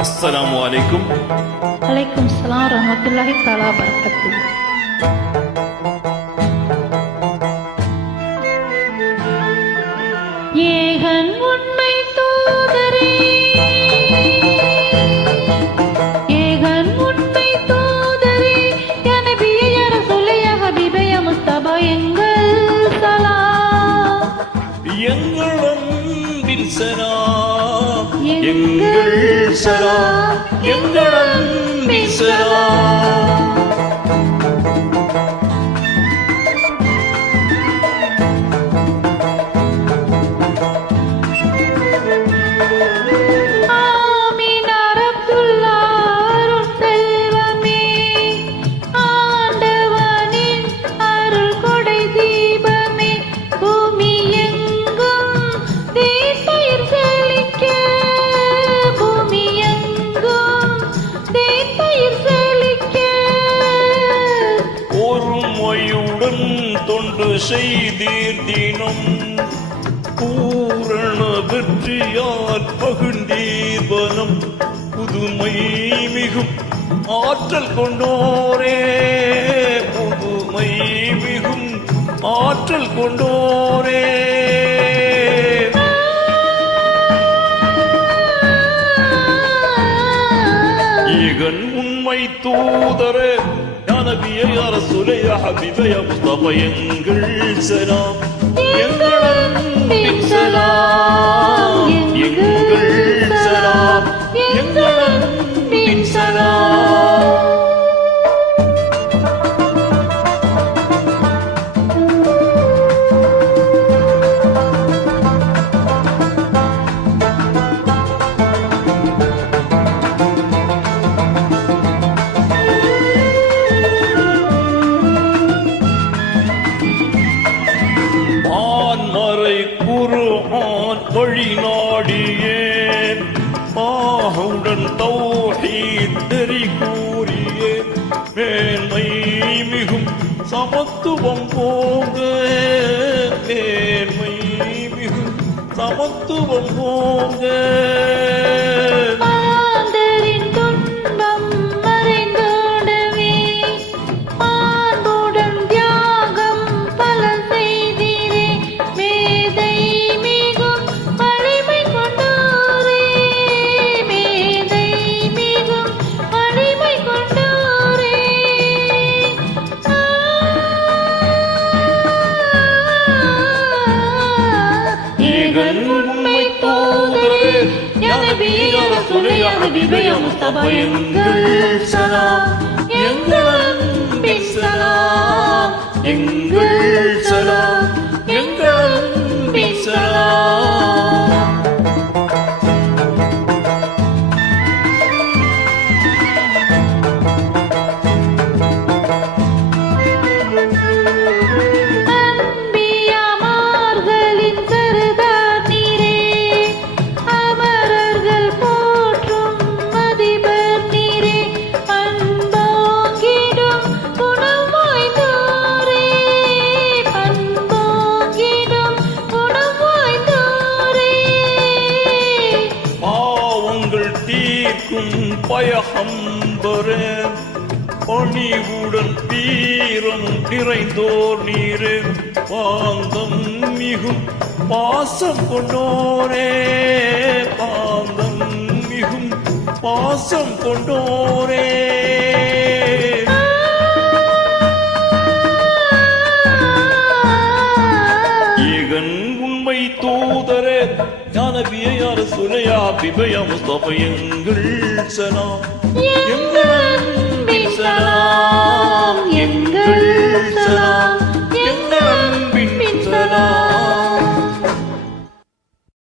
அஸ்ஸலாமு அலைக்கும் அலைக்கும் சலாம் ரஹமத்துல்லாஹி தலா பரக்கத்து ஏகன் உண்மை தூதரே ஏகன் உண்மை தூதரே யா நபியே யா ரசூலே யா ஹபீபே யா முஸ்தபா எங்கள் சலாம் எங்கள் அன்பின் சலாம் பொறுமையுடன் தொண்டு செய்தீர்தினும் பூரண வெற்றியார் பகுண்டீர்வனம் புதுமை மிகும். ஆற்றல் கொண்டோரே புதுமை மிகும். ஆற்றல் கொண்டோரே. ஈகன் உண்மை தூதரே நபியை அரசுலே ஹபிபய முஸ்தப எங்கள் சலாம் எங்கள் அன்பின் பாடியே ஆஹுடன் தௌஹீத் நெறி கூறியே மேன்மை மிகும் சமத்துவம் போங்க. மேன்மை மிகும் சமத்துவம் போங்க. gönlüm ummayı doldurur Ya Nebi, Ya Resulü, Ya Habibi, Ya Mustafa'yı gönül தீர்க்கும் பயகம்பரே பணிவுடன் வீரம் நிறைந்தோர் நீரே. பாந்தம் மிகும் பாசம் கொண்டோரே. பாந்தம் மிகும் பாசம் கொண்டோரே. தூதரே ஞானபிய யார் சுரையா பிபய முஸ்தபா எங்கள் சலாம் எங்கள் அன்பின் சலாம்